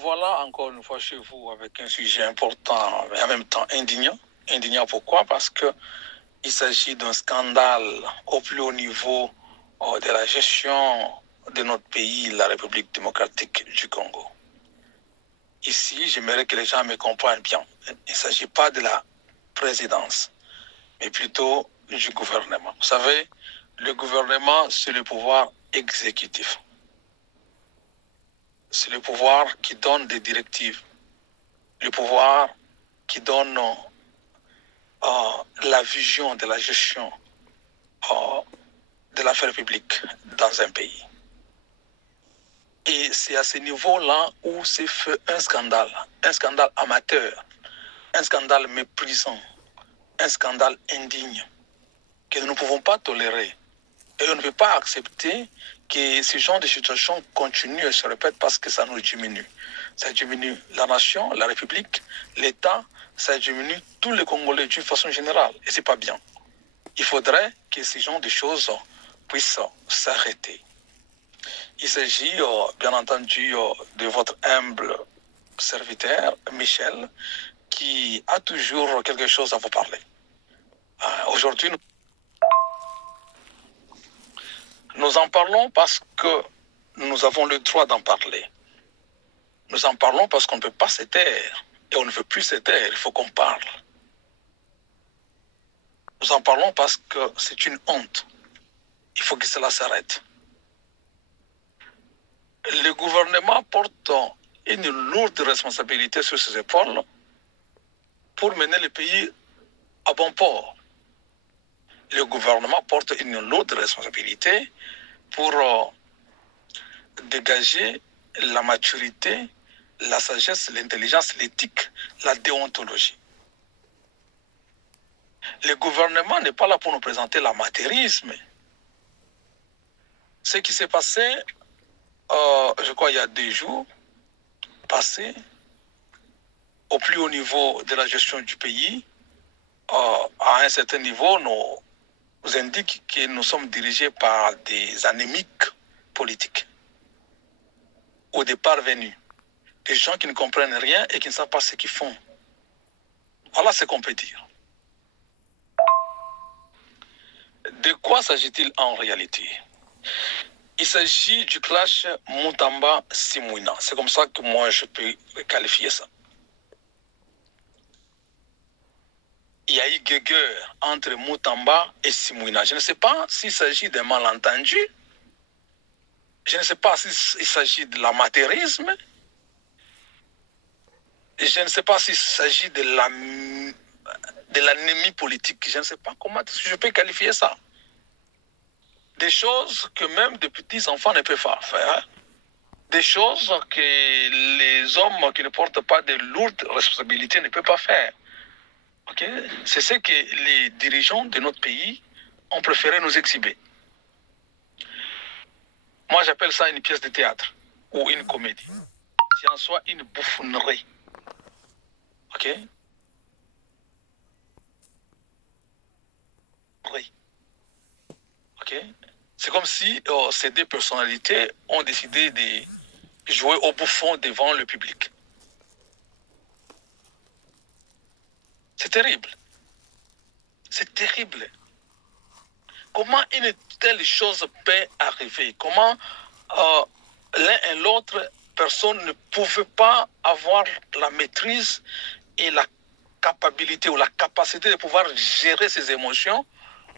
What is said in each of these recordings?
voilà encore une fois chez vous avec un sujet important, mais en même temps indignant. Indignant pourquoi? Parce qu'il s'agit d'un scandale au plus haut niveau de la gestion de notre pays, la République démocratique du Congo. Ici, j'aimerais que les gens me comprennent bien. Il ne s'agit pas de la présidence, mais plutôt du gouvernement. Vous savez, le gouvernement, c'est le pouvoir exécutif. C'est le pouvoir qui donne des directives, le pouvoir qui donne la vision de la gestion de l'affaire publique dans un pays. Et c'est à ce niveau-là où s'est fait un scandale amateur, un scandale méprisant, un scandale indigne que nous ne pouvons pas tolérer. Et on ne peut pas accepter que ce genre de situation continue et se répète parce que ça nous diminue. Ça diminue la nation, la République, l'État, ça diminue tous les Congolais d'une façon générale. Et ce n'est pas bien. Il faudrait que ce genre de choses puissent s'arrêter. Il s'agit, bien entendu, de votre humble serviteur, Michel, qui a toujours quelque chose à vous parler. Aujourd'hui, nous en parlons parce que nous avons le droit d'en parler. Nous en parlons parce qu'on ne peut pas se taire. Et on ne veut plus se taire, il faut qu'on parle. Nous en parlons parce que c'est une honte. Il faut que cela s'arrête. Le gouvernement porte une lourde responsabilité sur ses épaules pour mener le pays à bon port. Le gouvernement porte une lourde responsabilité pour dégager la maturité, la sagesse, l'intelligence, l'éthique, la déontologie. Le gouvernement n'est pas là pour nous présenter l'amateurisme. Ce qui s'est passé, je crois, il y a 2 jours passés, au plus haut niveau de la gestion du pays, à un certain niveau, nous indique que nous sommes dirigés par des anémiques politiques ou des parvenus, des gens qui ne comprennent rien et qui ne savent pas ce qu'ils font. Voilà ce qu'on peut dire. De quoi s'agit-il en réalité? Il s'agit du clash Mutamba-Simwina. C'est comme ça que moi je peux qualifier ça. Il y a eu guerre entre Mutamba et Simwina. Je ne sais pas s'il s'agit d'un malentendu. Je ne sais pas s'il s'agit de l'amateurisme. Je ne sais pas s'il s'agit de l'anémie politique. Je ne sais pas comment je peux qualifier ça. Des choses que même des petits enfants ne peuvent pas faire. Des choses que les hommes qui ne portent pas de lourdes responsabilités ne peuvent pas faire. Okay? C'est ce que les dirigeants de notre pays ont préféré nous exhiber. Moi, j'appelle ça une pièce de théâtre ou une comédie. C'est en soi une bouffonnerie. OK? Oui. OK? C'est comme si ces 2 personnalités ont décidé de jouer au bouffon devant le public. C'est terrible. C'est terrible. Comment une telle chose peut arriver? Comment l'un et l'autre personne ne pouvaient pas avoir la maîtrise et la capacité ou la capacité de pouvoir gérer ses émotions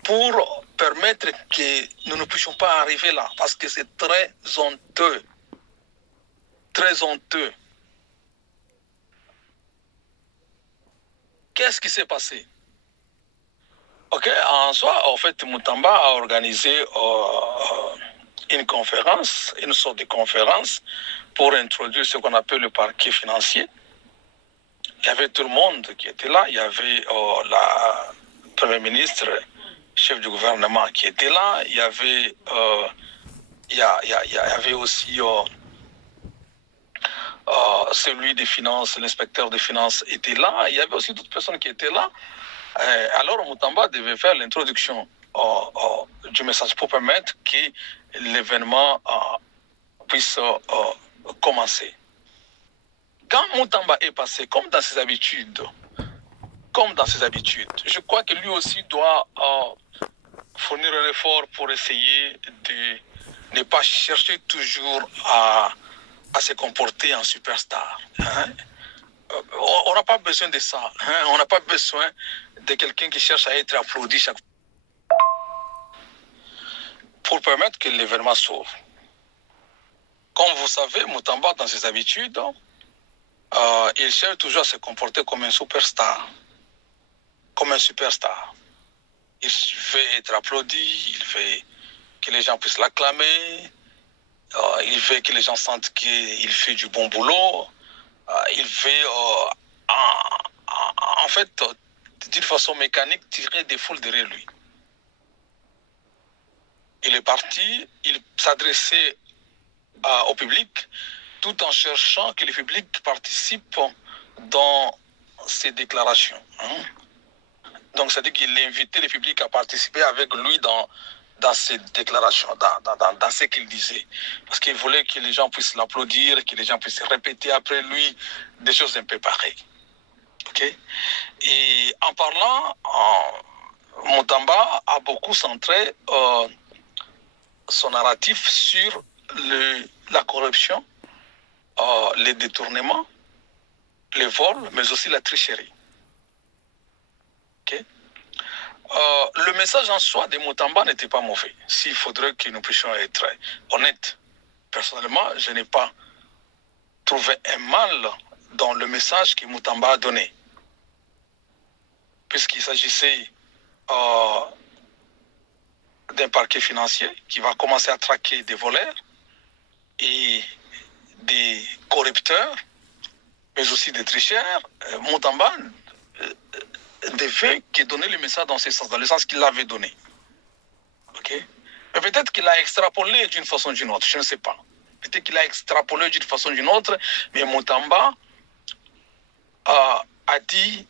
pour permettre que nous ne puissions pas arriver là, parce que c'est très honteux. Très honteux. Qu'est-ce qui s'est passé? Ok, en soi, en fait, Mutamba a organisé une conférence, une sorte de conférence pour introduire ce qu'on appelle le parquet financier. Il y avait tout le monde qui était là. Il y avait la Premier ministre, chef du gouvernement qui était là. Il y avait, il y avait aussi celui des finances, l'inspecteur des finances était là. Il y avait aussi d'autres personnes qui étaient là. Alors Mutamba devait faire l'introduction du message pour permettre que l'événement puisse commencer. quand Moutamba est passé, comme dans ses habitudes, je crois que lui aussi doit fournir un effort pour essayer de ne pas chercher toujours à se comporter en superstar. Hein? On n'a pas besoin de ça. Hein? On n'a pas besoin de quelqu'un qui cherche à être applaudi chaque fois pour permettre que l'événement s'ouvre. Comme vous savez, Moutamba, dans ses habitudes, il cherche toujours à se comporter comme un superstar. Comme un superstar. Il veut être applaudi, il veut que les gens puissent l'acclamer, il veut que les gens sentent qu'il fait du bon boulot, il veut, en fait, d'une façon mécanique, tirer des foules derrière lui. Il est parti, il s'adressait au public, tout en cherchant que le public participe dans ses déclarations. Hein. Donc, c'est-à-dire qu'il invitait le public à participer avec lui dans ses déclarations, dans ce qu'il disait. Parce qu'il voulait que les gens puissent l'applaudir, que les gens puissent répéter après lui des choses un peu pareilles. Okay? Et en parlant, Moutamba a beaucoup centré son narratif sur la corruption, les détournements, les vols, mais aussi la tricherie. Okay? Le message en soi de Moutamba n'était pas mauvais. S'il faudrait que nous puissions être honnêtes. Personnellement, je n'ai pas trouvé un mal dans le message que Moutamba a donné. Puisqu'il s'agissait d'un parquet financier qui va commencer à traquer des voleurs et des corrupteurs, mais aussi des tricheurs. Moutamba devait que donner le message dans ce sens, dans le sens qu'il l'avait donné. Okay? Mais peut-être qu'il a extrapolé d'une façon ou d'une autre, je ne sais pas. Peut-être qu'il a extrapolé d'une façon ou d'une autre, mais Moutamba a dit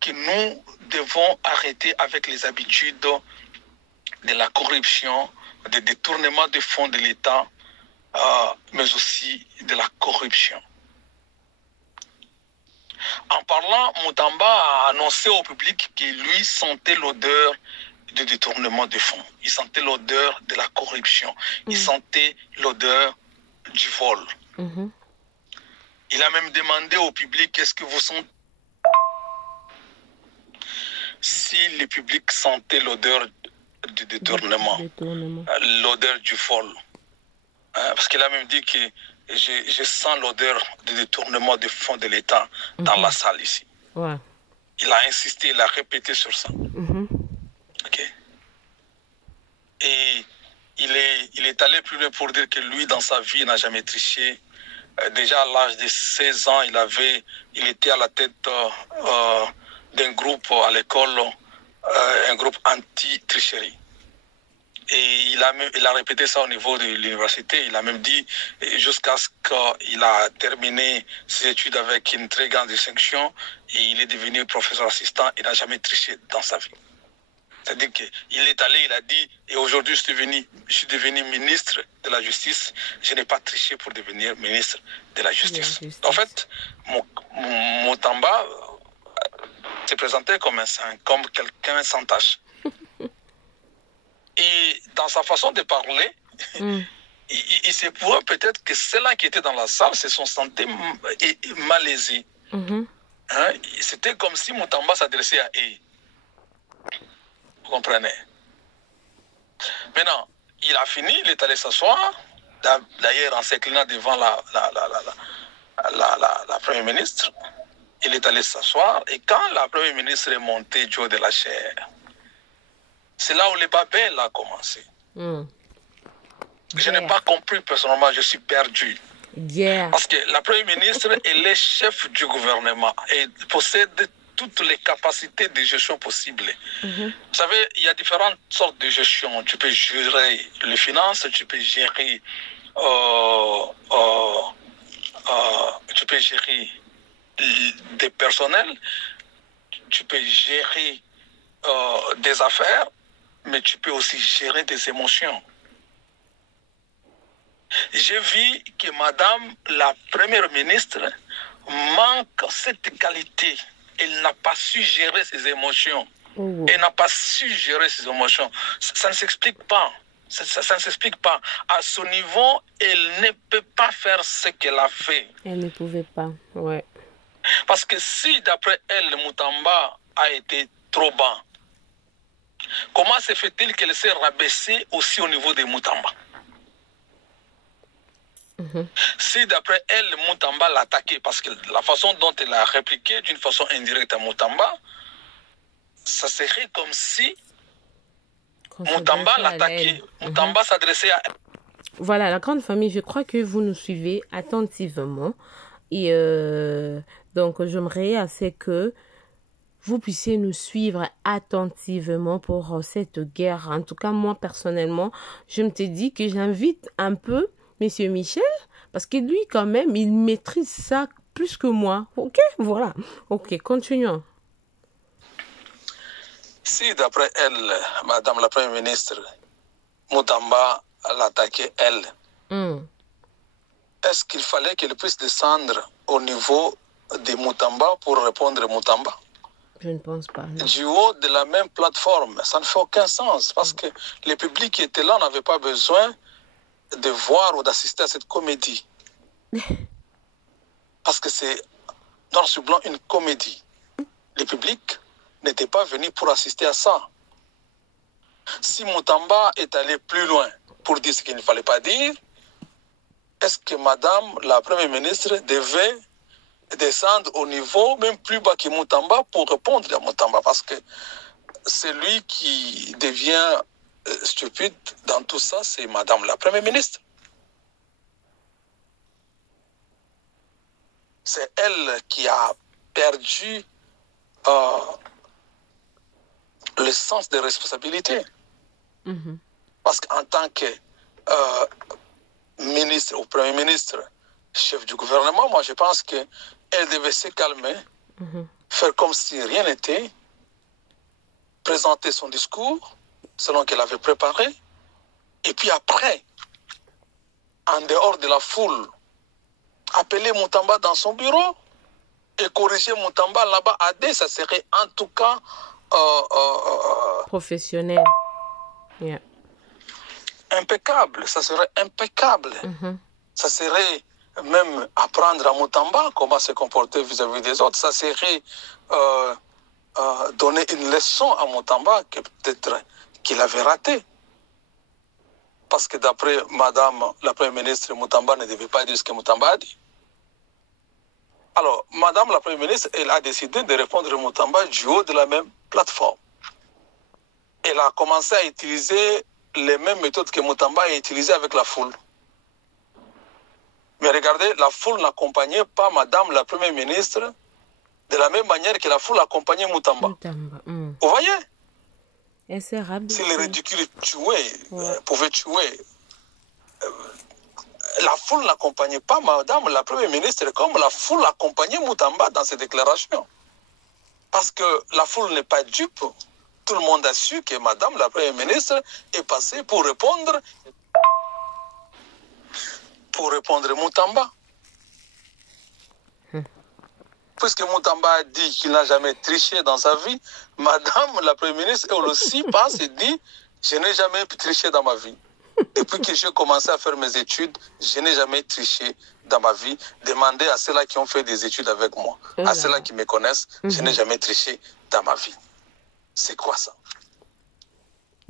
que nous devons arrêter avec les habitudes de la corruption, des détournements de fonds de l'État, mais aussi de la corruption. En parlant, Moutamba a annoncé au public que lui sentait l'odeur du détournement de fonds. Il sentait l'odeur de la corruption. Il sentait l'odeur du vol. Il a même demandé au public, est-ce que vous sentez... Si le public sentait l'odeur du détournement, l'odeur du vol. Parce qu'il a même dit que je sens l'odeur du détournement des fonds de l'État dans la salle ici. Ouais. Il a insisté, il a répété sur ça. Okay. Et il est allé plus loin pour dire que lui, dans sa vie, il n'a jamais triché. Déjà à l'âge de 16 ans, il était à la tête d'un groupe à l'école, un groupe anti-tricherie. Et il a répété ça au niveau de l'université. Il a même dit, jusqu'à ce qu'il a terminé ses études avec une très grande distinction, et il est devenu professeur assistant, il n'a jamais triché dans sa vie. C'est-à-dire qu'il est allé, il a dit, et aujourd'hui je suis devenu ministre de la Justice, je n'ai pas triché pour devenir ministre de la Justice. En fait, Moutamba s'est présenté comme un saint, comme quelqu'un sans tâche. Et dans sa façon de parler, il se pourrait peut-être que ceux-là qui étaient dans la salle se sont sentis malaisés. Hein? C'était comme si Moutamba s'adressait à eux. Vous comprenez? Maintenant, il a fini, il est allé s'asseoir, d'ailleurs en s'inclinant devant la Première ministre. Il est allé s'asseoir, et quand la Première ministre est montée du haut de la chaire, c'est là où le babel a commencé. Je n'ai pas compris personnellement, je suis perdu. Parce que la Première ministre, elle est chef du gouvernement et possède toutes les capacités de gestion possibles. Vous savez, il y a différentes sortes de gestion. Tu peux gérer les finances, tu peux gérer, des personnels, tu peux gérer des affaires, mais tu peux aussi gérer des émotions. J'ai vu que Madame la Première ministre manque cette qualité. Elle n'a pas su gérer ses émotions. Oh. Elle n'a pas su gérer ses émotions. Ça ne s'explique pas. Ça ne s'explique pas. À ce niveau, elle ne peut pas faire ce qu'elle a fait. Elle ne pouvait pas, ouais. Parce que si, d'après elle, le Moutamba a été trop bas, comment se fait-il qu'elle s'est rabaissée aussi au niveau des Moutamba? Si d'après elle, le Moutamba l'a attaqué, parce que la façon dont elle a répliqué d'une façon indirecte à Moutamba, ça serait comme si Moutamba l'attaquait. Moutamba s'adressait à elle. Voilà, la grande famille, je crois que vous nous suivez attentivement. Et donc, j'aimerais assez que vous puissiez nous suivre attentivement pour cette guerre. En tout cas, moi, personnellement, je me t'ai dit que j'invite un peu Monsieur Michel, parce que lui, quand même, il maîtrise ça plus que moi. Ok, voilà. Ok, continuons. Si, d'après elle, Madame la Première ministre, Moutamba l'attaquait, elle, est-ce qu'il fallait qu'elle puisse descendre au niveau de Moutamba pour répondre à Moutamba? Je ne pense pas. Non. Du haut de la même plateforme, ça ne fait aucun sens parce que le public qui était là n'avait pas besoin de voir ou d'assister à cette comédie. Parce que c'est noir sur blanc une comédie. Le public n'était pas venu pour assister à ça. Si Moutamba est allé plus loin pour dire ce qu'il ne fallait pas dire, est-ce que Madame la Première ministre devait descendre au niveau même plus bas que Moutamba pour répondre à Moutamba? Parce que celui qui devient stupide dans tout ça, c'est Madame la Première ministre. C'est elle qui a perdu le sens des responsabilités. Parce qu'en tant que ministre ou Premier ministre, chef du gouvernement, moi je pense qu'elle devait se calmer, faire comme si rien n'était, présenter son discours selon qu'elle avait préparé, et puis après, en dehors de la foule, appeler Moutamba dans son bureau et corriger Moutamba là-bas à deux, ça serait en tout cas professionnel. Yeah. Impeccable, ça serait impeccable. Ça serait même apprendre à Moutamba comment se comporter vis-à-vis des autres. Ça serait donner une leçon à Moutamba que peut-être qu'il avait raté. Parce que d'après Madame la Première ministre, Moutamba ne devait pas dire ce que Moutamba a dit. Alors, Madame la Première ministre, elle a décidé de répondre à Moutamba du haut de la même plateforme. Elle a commencé à utiliser les mêmes méthodes que Moutamba a utilisées avec la foule. Mais regardez, la foule n'accompagnait pas Madame la Première ministre de la même manière que la foule accompagnait Moutamba. Vous voyez? Si le ridicule pouvait tuer, la foule n'accompagnait pas Madame la Première ministre comme la foule accompagnait Moutamba dans ses déclarations. Parce que la foule n'est pas dupe. Tout le monde a su que Madame la Première ministre est passée pour répondre à Moutamba. Puisque Moutamba a dit qu'il n'a jamais triché dans sa vie, Madame la Première ministre, elle aussi pense et dit « Je n'ai jamais triché dans ma vie. Depuis que j'ai commencé à faire mes études, je n'ai jamais triché dans ma vie. Demandez à ceux-là qui ont fait des études avec moi, à ceux-là qui me connaissent, je n'ai jamais triché dans ma vie. » C'est quoi ça?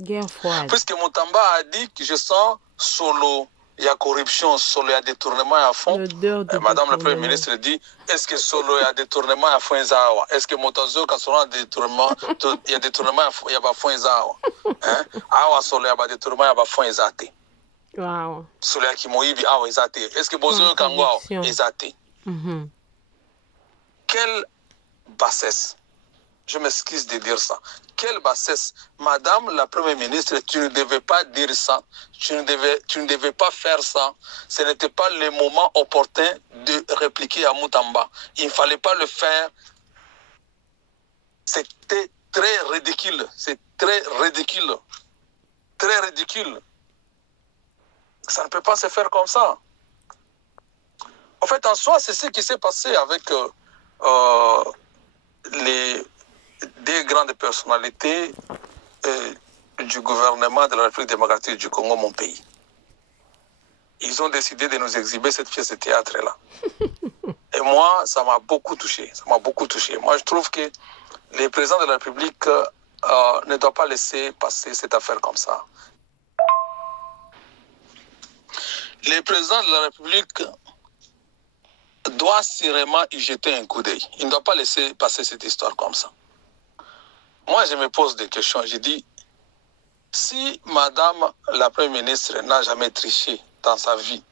Guerre froide. Puisque Moutamba a dit que je sens solo, il y a corruption, solo, il y a détournement à fond. Madame la Première ministre dit, est-ce que solo, il y a détournement à fond? Est-ce que Motazo, quand il y a détournement, il y a détournement à fond? Awa solo, il y a détournement à fond, exaté. Wow. Solo, qui moïbi, awa, exaté. Est-ce que Bozo, Kango, exaté? Quelle bassesse! Je m'excuse de dire ça. Quelle bassesse. Madame la Première ministre, tu ne devais pas dire ça. Tu ne devais pas faire ça. Ce n'était pas le moment opportun de répliquer à Moutamba. Il ne fallait pas le faire. C'était très ridicule. C'est très ridicule. Très ridicule. Ça ne peut pas se faire comme ça. En fait, fait, en soi, c'est ce qui s'est passé avec des grandes personnalités du gouvernement de la République démocratique du Congo, mon pays. Ils ont décidé de nous exhiber cette pièce de théâtre-là. Et moi, ça m'a beaucoup touché. Ça m'a beaucoup touché. Moi, je trouve que les présidents de la République ne doivent pas laisser passer cette affaire comme ça. Les présidents de la République doivent sûrement y jeter un coup d'œil. Ils ne doivent pas laisser passer cette histoire comme ça. Moi, je me pose des questions. Je dis, si Madame la Première ministre n'a jamais triché dans sa vie,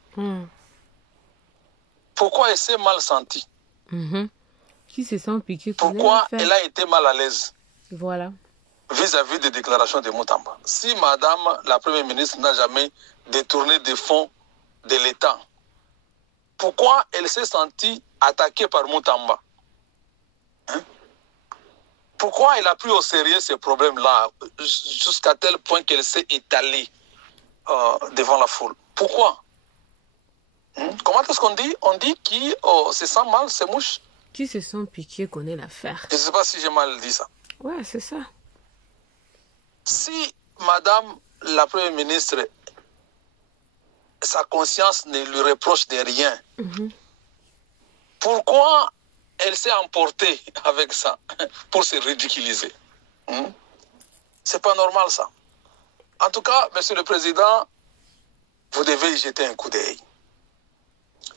pourquoi elle s'est mal sentie? Qui se sent piqué? Pourquoi elle a été mal à l'aise? Voilà. Vis-à-vis des déclarations de Moutamba. Si Madame la Première ministre n'a jamais détourné des fonds de l'État, pourquoi elle s'est sentie attaquée par Moutamba? Pourquoi elle a pris au sérieux ces problèmes-là jusqu'à tel point qu'elle s'est étalée devant la foule? Pourquoi? Comment est-ce qu'on dit? On dit qui se sent mal, se mouche. Qui se sent piqué connaît l'affaire. Je ne sais pas si j'ai mal dit ça. Ouais, c'est ça. Si Madame la Première ministre, sa conscience ne lui reproche de rien, pourquoi elle s'est emportée avec ça pour se ridiculiser? C'est pas normal ça. En tout cas, Monsieur le Président, vous devez y jeter un coup d'œil.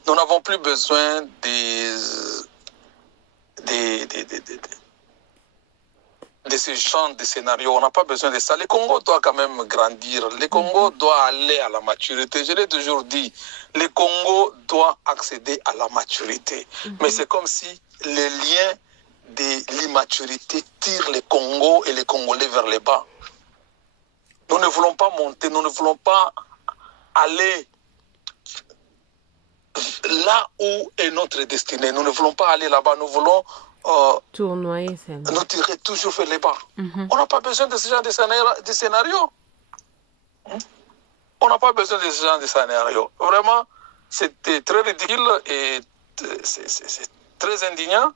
Nous n'avons plus besoin de ce genre de scénario. On n'a pas besoin de ça. Le Congo doit quand même grandir. Le Congo doit aller à la maturité. Je l'ai toujours dit, le Congo doit accéder à la maturité. Mais c'est comme si les liens de l'immaturité tirent le Congo et les Congolais vers le bas. Nous ne voulons pas monter, nous ne voulons pas aller là où est notre destinée. Nous ne voulons pas aller là-bas. Nous voulons tournoyer, nous tirer toujours vers les bas. On n'a pas besoin de ce genre de scénario. On n'a pas besoin de ce genre de scénario. Vraiment, c'était très ridicule et c'est très indignant.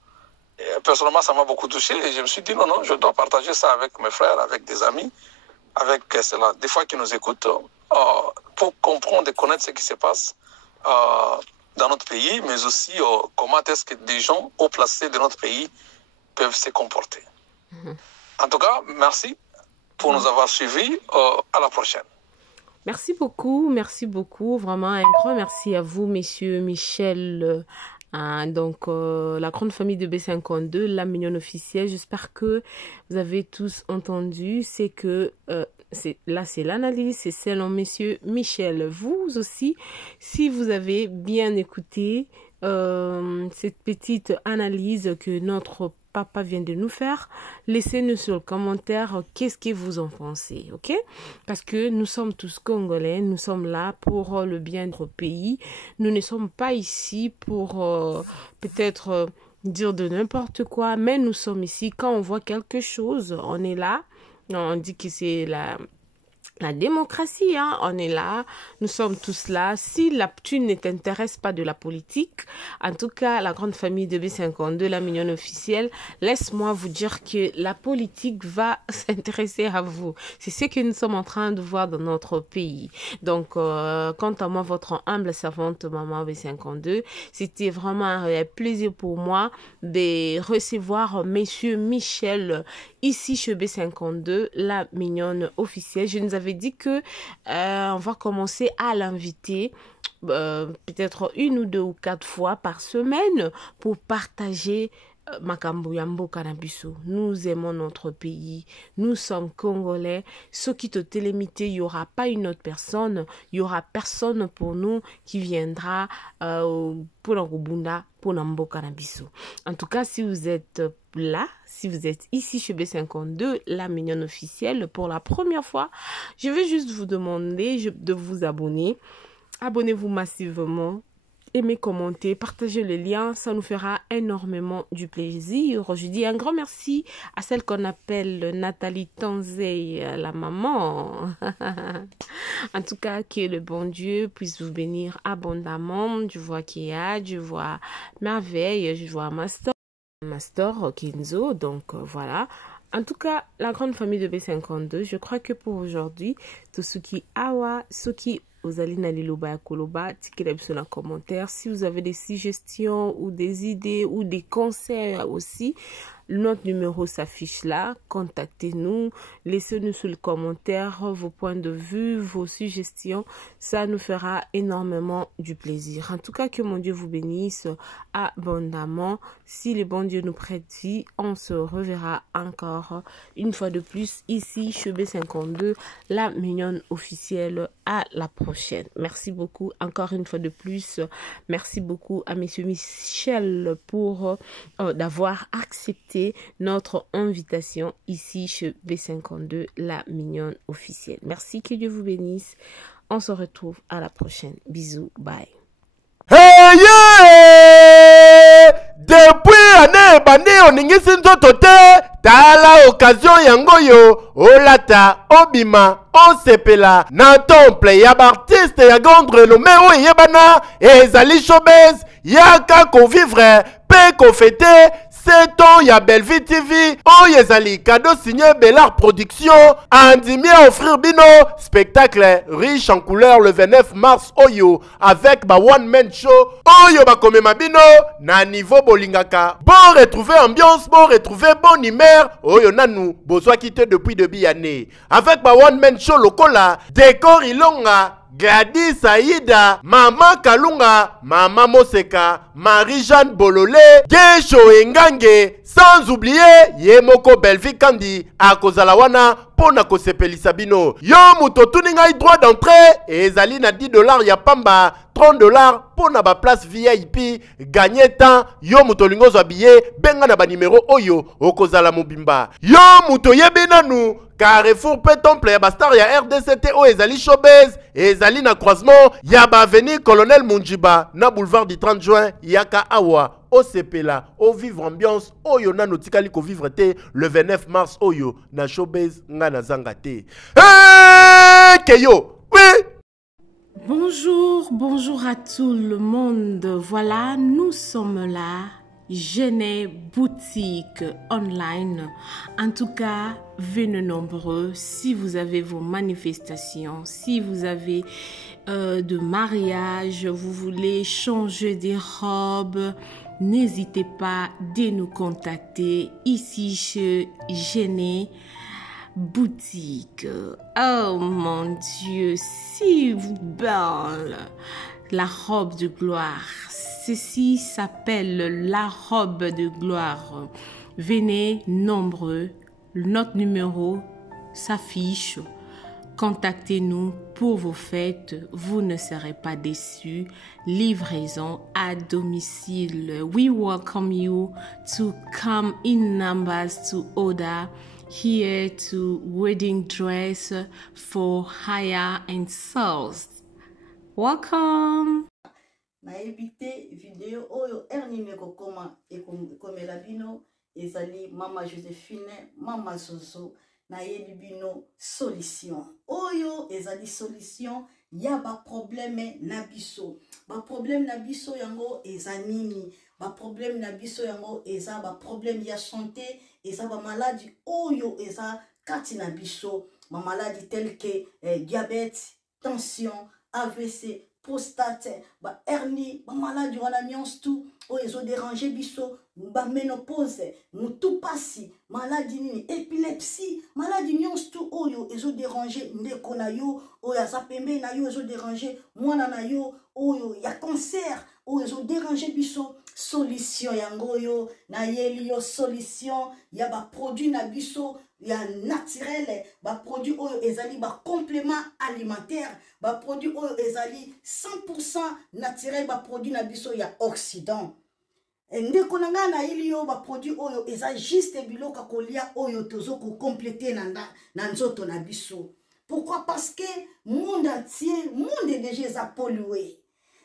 Et personnellement, ça m'a beaucoup touché et je me suis dit non, je dois partager ça avec mes frères, avec des amis, avec cela. Des fois qu'ils nous écoutent pour comprendre et connaître ce qui se passe dans notre pays, mais aussi comment est-ce que des gens haut placés de notre pays peuvent se comporter. En tout cas, merci pour nous avoir suivis. À la prochaine. Merci beaucoup. Vraiment, un grand merci à vous, messieurs Michel. Donc, la grande famille de B52, la mignonne officielle. J'espère que vous avez tous entendu. C'est que c'est l'analyse, c'est selon messieurs Michel. Vous aussi, si vous avez bien écouté cette petite analyse que notre papa vient de nous faire, laissez-nous sur le commentaire qu'est-ce que vous en pensez, ok? Parce que nous sommes tous Congolais, nous sommes là pour le bien de notre pays. Nous ne sommes pas ici pour peut-être dire de n'importe quoi, mais nous sommes ici quand on voit quelque chose, on est là. On dit que c'est la démocratie, hein, on est là, nous sommes tous là. Si tu ne t'intéresses pas de la politique, en tout cas, la grande famille de B52, la mignonne officielle, laisse-moi vous dire que la politique va s'intéresser à vous. C'est ce que nous sommes en train de voir dans notre pays. Donc, quant à moi, votre humble servante, maman B52, c'était vraiment un réel plaisir pour moi de recevoir messieurs Michel ici chez B52, la mignonne officielle. Je nous avais dit que on va commencer à l'inviter peut-être 1 ou 2 ou 4 fois par semaine pour partager Makambo Yambo Kanabiso. Nous aimons notre pays, nous sommes Congolais. Ce qui te télémité, il n'y aura pas une autre personne, il n'y aura personne pour nous qui viendra pour l'Angobunda, pour Nambo Kanabiso. En tout cas, si vous êtes là, si vous êtes ici chez B52, la mignonne officielle, pour la première fois, je vais juste vous demander de vous abonner. Abonnez-vous massivement. aimez, commentez, partagez le lien, ça nous fera énormément du plaisir. Je dis un grand merci à celle qu'on appelle Nathalie Tanzey, la maman. En tout cas, que le bon Dieu puisse vous bénir abondamment. Je vois Kéa, je vois Merveille, je vois Master Kinzo, donc voilà. En tout cas, la grande famille de B52, je crois que pour aujourd'hui, tout ce qui awa, ce qui Ozalina Liloba Koloba, tikez sur la commentaire. Si vous avez des suggestions ou des idées ou des conseils aussi, notre numéro s'affiche là. Contactez-nous, laissez-nous sur le commentaire vos points de vue, vos suggestions. Ça nous fera énormément du plaisir. En tout cas, que mon Dieu vous bénisse abondamment. Si le bon Dieu nous prête vie, on se reverra encore une fois de plus ici chez B52, la mignonne officielle. À la prochaine. Merci beaucoup encore une fois de plus. Merci beaucoup à Monsieur Michel pour d'avoir accepté notre invitation ici chez B52, la mignonne officielle. Merci, que Dieu vous bénisse. On se retrouve à la prochaine. Bisous, bye. Hey yeah! Depuis année bandi oningisi nzoto te tala occasion yango yo olata obima osepela na temple ya artiste ya grande renommée oyo yebana ezali showbiz yaka convivre pe kofete 7 ans ya Belleville TV oyo ezali cadeau signé Bellard Production andimi à offrir bino spectacle riche en couleurs le 29 mars oyo avec ba one man show oyo bakomema bino na niveau bolingaka bon retrouver ambiance bon retrouver bonne humeur oyo nanu bozwa quitté depuis début année avec ba one man show lokola décor ilonga Gladys Aïda, Mama Kalunga, Mama Moseka, Marie-Jeanne Bololé, Gesho Engange, sans oublier Yemoko Belleville Kandi, Akozalawana, Pona Kosepelisa bino. Yo muto tuninga droit d'entrée, ezali na $10 ya pamba, $30 pona ba place VIP, gagner temps, yo muto lingo habillé, benga na ba numéro oyo, okozala mobimba. Yo muto yebinanu, Carrefour pe temple ya bastar ya RDCT o ezali showbiz ezali na croisement ya ba avenue Colonel Munjiba na boulevard du 30 juin yaka awa o sepela o vivre ambiance oyo na notikali ko vivre te le 29 mars oyo na showbiz nga na zanga te keyo oui. Bonjour à tout le monde. Voilà, nous sommes là. Jeune boutique online. En tout cas, venez nombreux. Si vous avez vos manifestations, si vous avez de mariage, vous voulez changer des robes, n'hésitez pas de nous contacter ici chez Jeune boutique. Oh mon Dieu, si vous belle. La robe de gloire. Ceci s'appelle la robe de gloire. Venez nombreux. Notre numéro s'affiche. Contactez-nous pour vos fêtes. Vous ne serez pas déçus. Livraison à domicile. We welcome you to come in numbers to order here to wedding dress for hire and sales. Welcome. Naebite vidéo oyo ernimeko koma ekomela bino ezali mama Joséphine mama Zozo nayebi bino solution oyo ezali solution ya ba problème na biso yango eza nini ba problème na biso yango eza ba problème ya santé eza ba maladie oyo eza kati na biso ba maladie telle que diabète tension AVC, prostate, ba hernie, ba maladie wana nyonso tout oyo ezo déranger biso, ba ménopause, mutu pasi, maladie nini, épilepsie, maladie nyonso tout oyo ezo déranger ndeko na yo, oyo aza pembe na yo ezo déranger mwana na yo, oyo ya cancer, oyo ezo déranger biso, solution yango yo, na yeli yo solution, ya ba produit na biso, ya naturel, ba produit oyo ezali ba complément alimentaire, ba produit oyo ezali 100% naturel, ba produit na biso ya Occident. Ndeko nanga na ili yo ba produit oyo eza juste biloka kolia oyo tozo ko compléter na nzoto na biso. Pourquoi? Parce que monde entier, monde déjà eza pollué.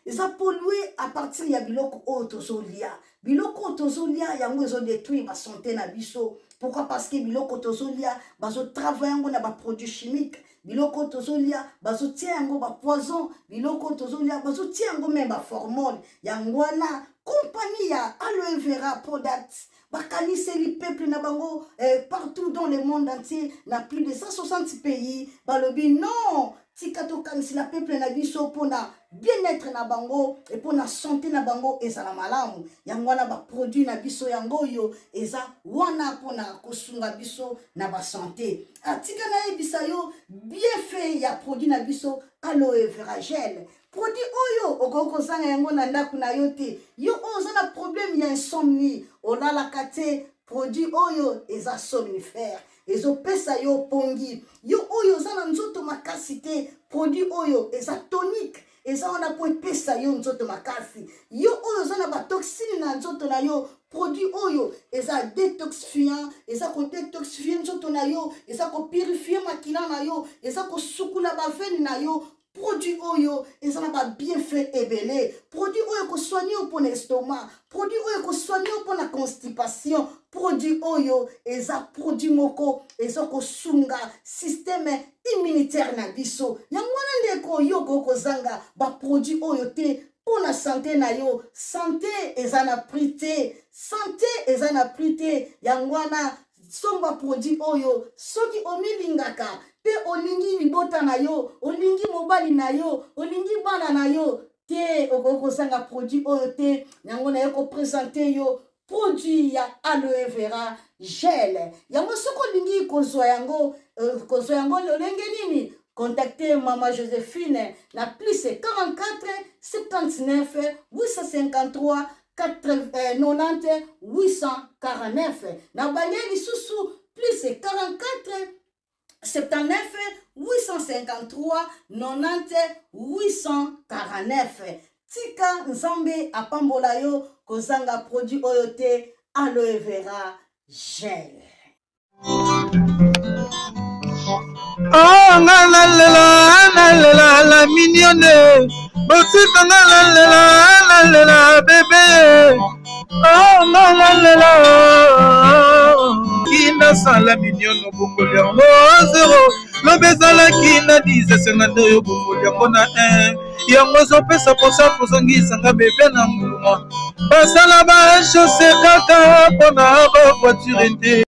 eza pollué à partir ya biloko oyo tozolia. Biloko tozolia yango ezo détruire ba santé na biso. Pourquoi? Parce que biloko tozolia bazo travailler yango na ba produits chimiques. Biloko tozolia bazo tia yango ba poison. Biloko tozolia bazo tia yango même ba hormone. Yango wana compagnie ya aloe vera products bakaniseli peuple na bango partout dans le monde entier, na plus de 160 pays. Balobi non, tikato kanisi la peuple na biso pona bien-être na bango et pona santé na bango ezala malamu. Yango wana ba produit na biso yango yo eza wana pona kosunga biso na ba santé. Atika na ebisa yo bien fait ya produit na biso aloe vera gel. Produit oyo okoko zanga yango na ndaku na yo te. Yo oza na problème ya insomnie, olala kate produit oyo eza somnifère. Ezo pesa yo pongi. Yo oyo oza na nzoto makasi te, produit oyo eza tonique. Eza wana po pesa yo nzoto makasi. Yo oyo oza na ba toxine na nzoto na yo, produit oyo eza détoxifiant, eza ko détoxifier nzoto na yo, eza ko purifier makila na yo, eza ko sukula ba veine na yo. Produit oyo ezana ba bienfait ebele. Produit oyo ko soigner pour l'estomac, produit oyo ko soigner pour la constipation, produit oyo eza produit moko eza ko sunga système immunitaire na biso. Yango wana ndeko yo ko zanga ba produit oyo te pour la santé na yo. Santé ezana prité, santé ezana prité. Yango wana somba produit oyo soki omilingaka pe olingi libota na yo, olingi mobali na yo, olingi bana na yo te okoko sanga produit oyo te. Yango na yo ko présenter yo produit ya aloe vera gel. Yango soko olingi kozwa yango lolenge nini? Contactez Maman Joséphine na plus 44 79 853 90 849. Na balieli susu plus 44 79 853 90 849. Tika nzambe apambola yo kozanga produit oyo te aloe vera gel. Oh la mignonne, botika la bébé. Oh la kina sala mignonne bokoli yango 0 lobezala kina 10 sengando yo bokoli yango na 1 yango zopesa posa kozongisanga bebe na mbuma basala ba chausse kaka pona ba voiture te